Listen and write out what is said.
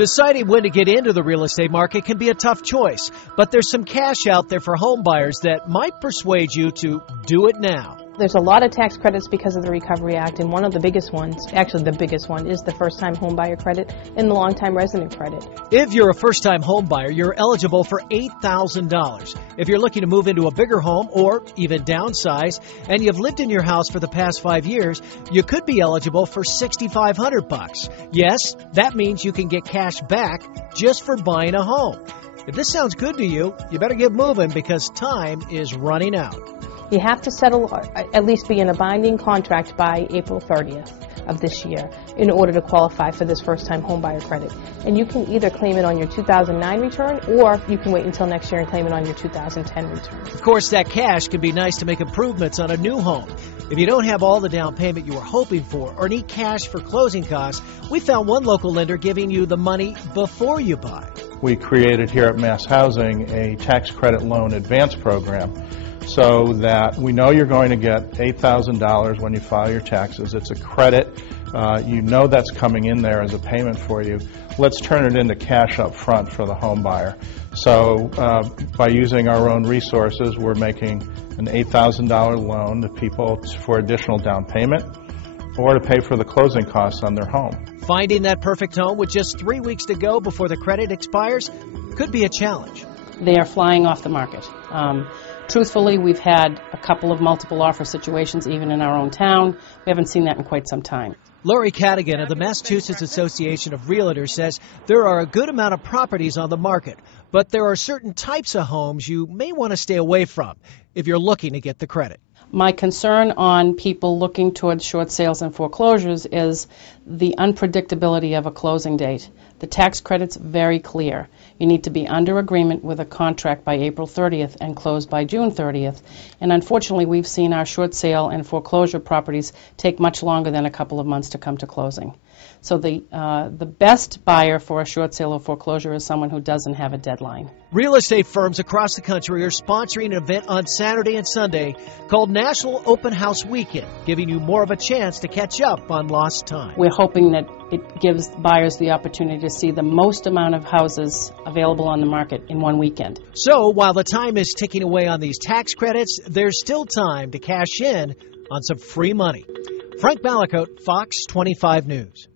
Deciding when to get into the real estate market can be a tough choice, but there's some cash out there for home buyers that might persuade you to do it now. There's a lot of tax credits because of the Recovery Act, and one of the biggest ones, actually the biggest one, is the first-time home buyer credit and the long-time resident credit. If you're a first-time home buyer, you're eligible for $8,000. If you're looking to move into a bigger home or even downsize, and you've lived in your house for the past 5 years, you could be eligible for $6,500. Yes, that means you can get cash back just for buying a home. If this sounds good to you, you better get moving because time is running out. You have to settle, at least be in a binding contract by April 30th of this year in order to qualify for this first-time homebuyer credit. And you can either claim it on your 2009 return or you can wait until next year and claim it on your 2010 return. Of course, that cash can be nice to make improvements on a new home. If you don't have all the down payment you were hoping for or need cash for closing costs, we found one local lender giving you the money before you buy. We created here at Mass Housing a tax credit loan advance program, so that we know you're going to get $8,000 when you file your taxes. It's a credit. You know that's coming in there as a payment for you. Let's turn it into cash up front for the home buyer. So by using our own resources, we're making an $8,000 loan to people for additional down payment or to pay for the closing costs on their home. Finding that perfect home with just 3 weeks to go before the credit expires could be a challenge. They are flying off the market. Truthfully, we've had a couple of multiple offer situations even in our own town. We haven't seen that in quite some time. Lori Cadigan of the Massachusetts Association of Realtors says there are a good amount of properties on the market, but there are certain types of homes you may want to stay away from if you're looking to get the credit. My concern on people looking towards short sales and foreclosures is the unpredictability of a closing date. The tax credit's very clear. You need to be under agreement with a contract by April 30th and close by June 30th. And unfortunately, we've seen our short sale and foreclosure properties take much longer than a couple of months to come to closing. So the best buyer for a short sale or foreclosure is someone who doesn't have a deadline. Real estate firms across the country are sponsoring an event on Saturday and Sunday called National Open House Weekend, giving you more of a chance to catch up on lost time. We're hoping that it gives buyers the opportunity to see the most amount of houses available on the market in one weekend. So while the time is ticking away on these tax credits, there's still time to cash in on some free money. Frank Malakote, Fox 25 News.